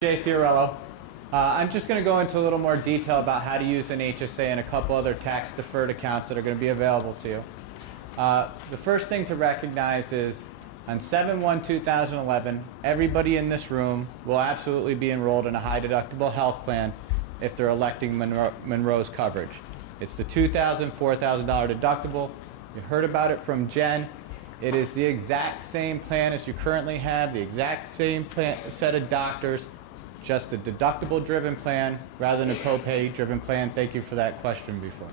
Jay Fiorello. I'm just going to go into a little more detail about how to use an HSA and a couple other tax-deferred accounts that are going to be available to you. The first thing to recognize is on 7/1/2011, everybody in this room will absolutely be enrolled in a high-deductible health plan if they're electing Monroe's coverage. It's the $2,000, $4,000 deductible. You heard about it from Jen. It is the exact same plan as you currently have, the exact same set of doctors, just a deductible-driven plan rather than a copay-driven plan. Thank you for that question before.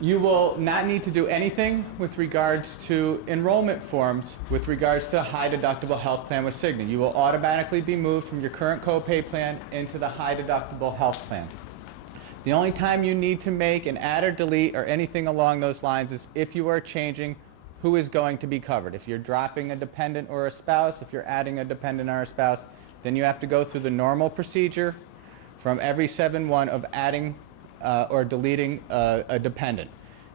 You will not need to do anything with regards to enrollment forms with regards to a high-deductible health plan with Cigna. You will automatically be moved from your current copay plan into the high-deductible health plan. The only time you need to make an add or delete or anything along those lines is if you are changing who is going to be covered. If you're dropping a dependent or a spouse, if you're adding a dependent or a spouse, then you have to go through the normal procedure from every 7/1 of adding or deleting a dependent.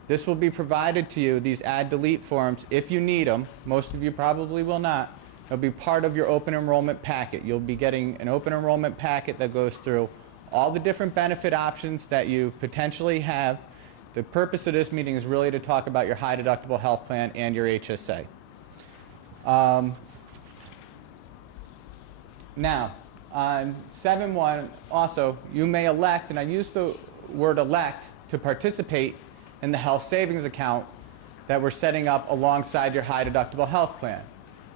This will be provided to you, these add-delete forms, if you need them. Most of you probably will not. They'll be part of your open enrollment packet. You'll be getting an open enrollment packet that goes through all the different benefit options that you potentially have. The purpose of this meeting is really to talk about your high deductible health plan and your HSA. Now, on 7/1, also, you may elect, and I use the word elect to participate in the health savings account that we're setting up alongside your high deductible health plan.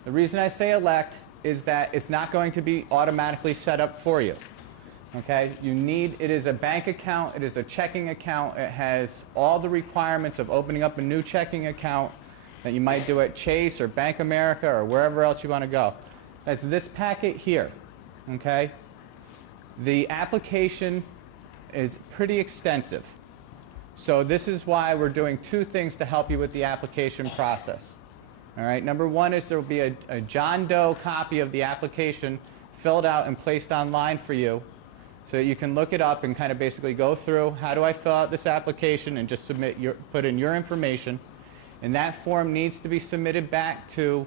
The reason I say elect is that it's not going to be automatically set up for you. Okay, it is a bank account, it is a checking account, it has all the requirements of opening up a new checking account that you might do at Chase or Bank America or wherever else you want to go. That's this packet here, okay? The application is pretty extensive. So this is why we're doing two things to help you with the application process. All right, number one is there will be a John Doe copy of the application filled out and placed online for you, so that you can look it up and kind of basically go through, how do I fill out this application, and just put in your information. And that form needs to be submitted back to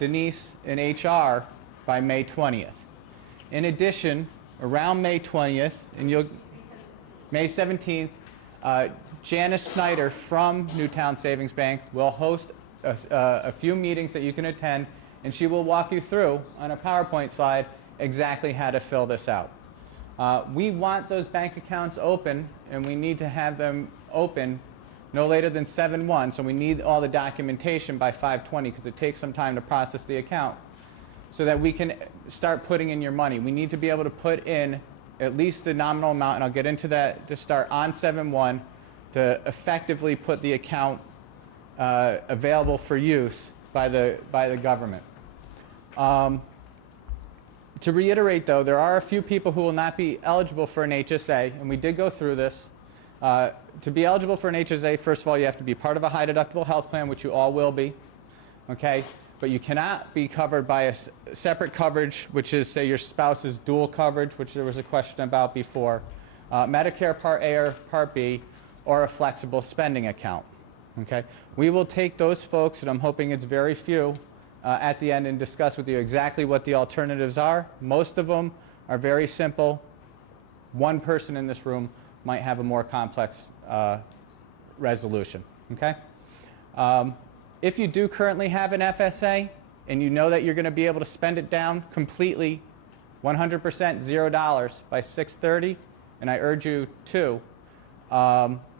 Denise in HR by May 20th. In addition, around May 20th, and May 17th, Janice Snyder from Newtown Savings Bank will host a few meetings that you can attend, and she will walk you through on a PowerPoint slide exactly how to fill this out. We want those bank accounts open, and we need to have them open no later than 7/1, so we need all the documentation by 5/20 because it takes some time to process the account so that we can start putting in your money. We need to be able to put in at least the nominal amount, and I'll get into that, to start on 7/1 to effectively put the account available for use by the government. To reiterate, though, there are a few people who will not be eligible for an HSA, and we did go through this. To be eligible for an HSA, first of all, you have to be part of a high-deductible health plan, which you all will be, okay? But you cannot be covered by a separate coverage, which is, say, your spouse's dual coverage, which there was a question about before, Medicare Part A or Part B, or a flexible spending account, okay? We will take those folks, and I'm hoping it's very few, at the end and discuss with you exactly what the alternatives are. Most of them are very simple. One person in this room might have a more complex resolution. Okay? If you do currently have an FSA and you know that you're going to be able to spend it down completely, 100%, $0 by 6/30, and I urge you to,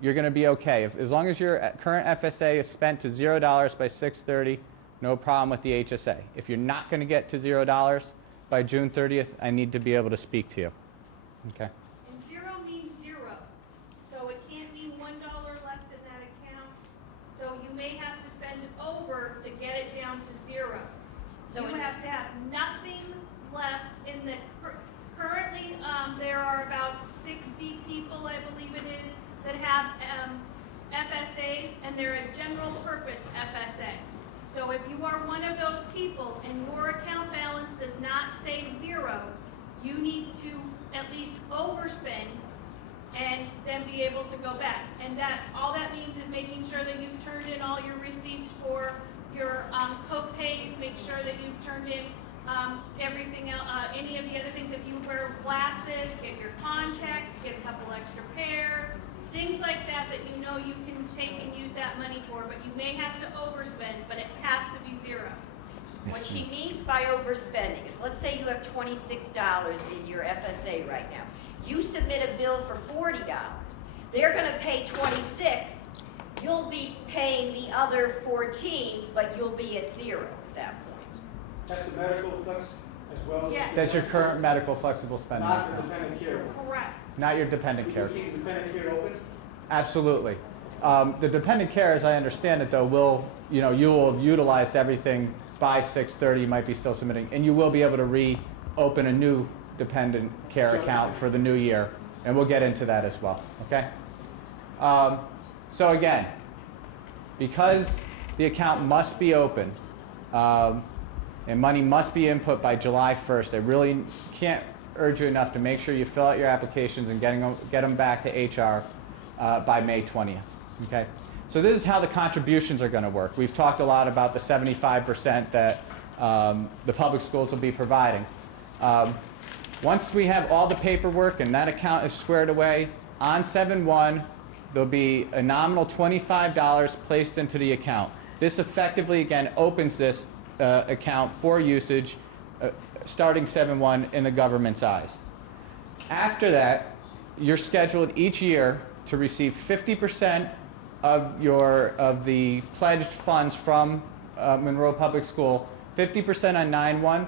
you're going to be okay. As long as your current FSA is spent to $0 by 6/30, no problem with the HSA. If you're not going to get to $0 by June 30th, I need to be able to speak to you. Okay. And zero means zero. So it can't be $1 left in that account. So you may have to spend over to get it down to zero. So you have to have nothing left in the, currently there are about 60 people, I believe it is, that have FSAs, and they're a general purpose FSA. So if you are one of those people and your account balance does not say zero, you need to at least overspend and then be able to go back. And all that means is making sure that you've turned in all your receipts for your co-pays, make sure that you've turned in Everything else, any of the other things, if you wear glasses, get your contacts, get a couple extra pair, things like that that you know you can take and use that money for, but you may have to overspend, but it has to be zero. What she means by overspending is, let's say you have $26 in your FSA right now. You submit a bill for $40. They're going to pay $26. You'll be paying the other $14, but you'll be at zero at that point. That's the medical flex as well? Yes. That's your current medical flexible spending Not the account, dependent care one? Correct. not your dependent care. We can keep dependent care open? Absolutely. The dependent care, as I understand it, though, will, you will have utilized everything by 6:30. You might be still submitting, and you will be able to reopen a new dependent care account for the new year, and we'll get into that as well. Okay. So again, because the account must be open and money must be input by July 1st, I really can't urge you enough to make sure you fill out your applications and get them back to HR by May 20th. Okay? So this is how the contributions are going to work. We've talked a lot about the 75% that the public schools will be providing. Once we have all the paperwork and that account is squared away, on 7/1, there'll be a nominal $25 placed into the account. This effectively, again, opens this account for usage starting 7/1 in the government's eyes. After that, you're scheduled each year to receive 50% of the pledged funds from Monroe Public School, 50% on 9/1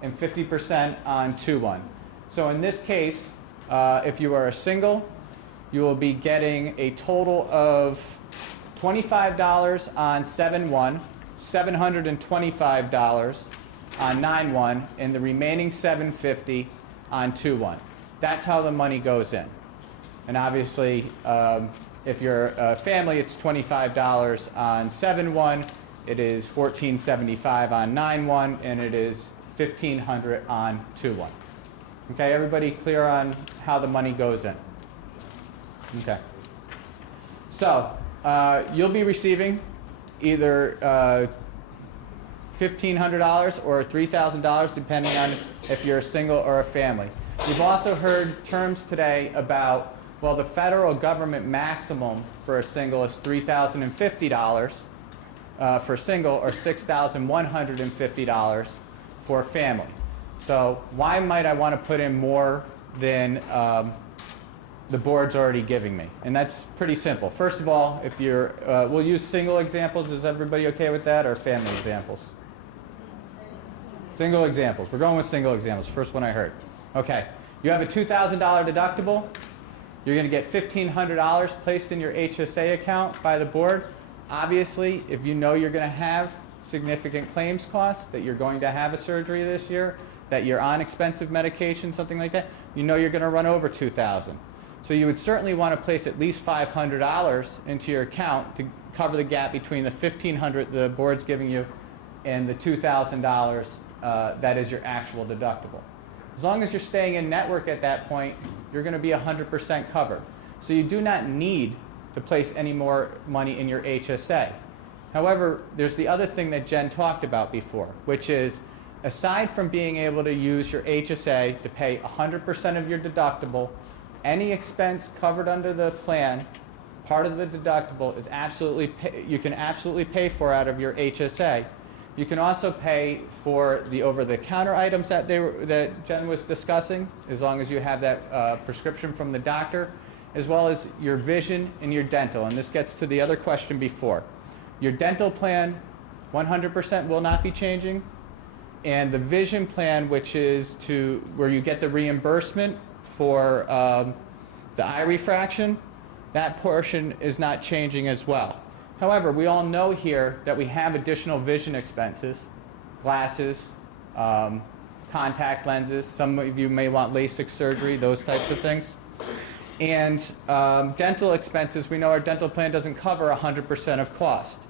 and 50% on 2/1. So in this case, if you are a single, you will be getting a total of $25 on 7/1, $725 on 9/1, and the remaining $750 on 2/1. That's how the money goes in. And obviously, if you're a family, it's $25 on 7/1, it is $1475 on 9/1, and it is $1,500 on 2/1. Okay, everybody clear on how the money goes in? Okay. So, you'll be receiving either $1,500 or $3,000, depending on if you're a single or a family. We've also heard terms today about, well, the federal government maximum for a single is $3,050 for a single, or $6,150 for a family. So why might I want to put in more than the board's already giving me? And that's pretty simple. First of all, if you're, we'll use single examples. Is everybody okay with that, or family examples? Single examples. We're going with single examples. First one I heard. Okay. You have a $2,000 deductible. You're going to get $1,500 placed in your HSA account by the board. Obviously, if you know you're going to have significant claims costs, that you're going to have a surgery this year, that you're on expensive medication, something like that, you know you're going to run over $2,000. So you would certainly want to place at least $500 into your account to cover the gap between the $1,500 the board's giving you and the $2,000 that is your actual deductible. As long as you're staying in network at that point, you're going to be 100% covered. So you do not need to place any more money in your HSA. However, there's the other thing that Jen talked about before, which is, aside from being able to use your HSA to pay 100% of your deductible, any expense covered under the plan, part of the deductible is you can absolutely pay for out of your HSA. You can also pay for the over-the-counter items that Jen was discussing, as long as you have that prescription from the doctor, as well as your vision and your dental. And this gets to the other question before. Your dental plan, 100% will not be changing. And the vision plan, which is where you get the reimbursement for the eye refraction, that portion is not changing as well. However, we all know here that we have additional vision expenses, glasses, contact lenses. Some of you may want LASIK surgery, those types of things. And dental expenses, we know our dental plan doesn't cover 100% of cost.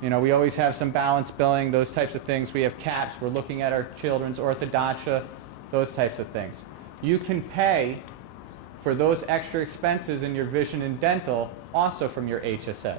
You know, we always have some balance billing, those types of things. We have caps. We're looking at our children's orthodontia, those types of things. You can pay for those extra expenses in your vision and dental also from your HSA.